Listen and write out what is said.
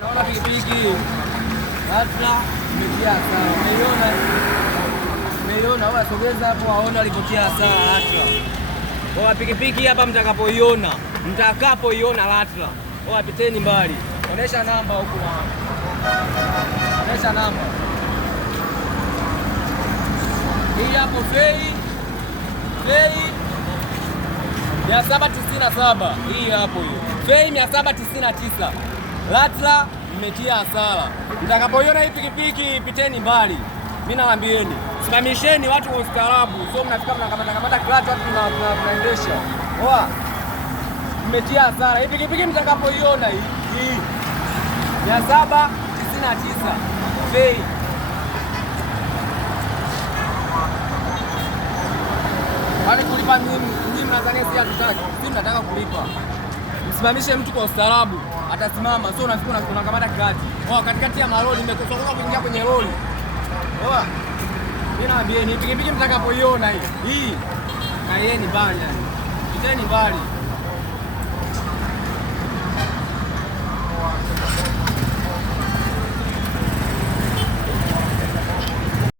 Naona pikipiki hata imetia hasara. Umeiona au asogeza hapo waone alipotia hasara LATRA. Kwa pikipiki hapa mtakapoiona LATRA. Oa piteni mbali. Onesha namba huko hapo. Onesha namba. Hii hapo fei 797. Hii hapo hiyo. Fei 799. LATRA imetia hasara. Mtakapoiona hii pikipiki piteni mbali. Mimi nawaambieni, simamisheni watu kwa ustaarabu. Sio mnafika mnakamata clutch watu tunaendesha. Oa. Imetia hasara. Hii pikipiki mtakapoiona hii 799. Fei. Wale kulipa nyinyi mnadhania si hatutaki. Sisi tunataka kulipa. Msimamishe mtu kwa ustaarabu, atasimama. Sio unafika unakamata clutch. Oa katikati ya malori nimekosa kuingia kwenye lori. Oa. Mimi naambieni pikipiki mtakapoiona hii. Kaieni mbali yani. Piteni mbali.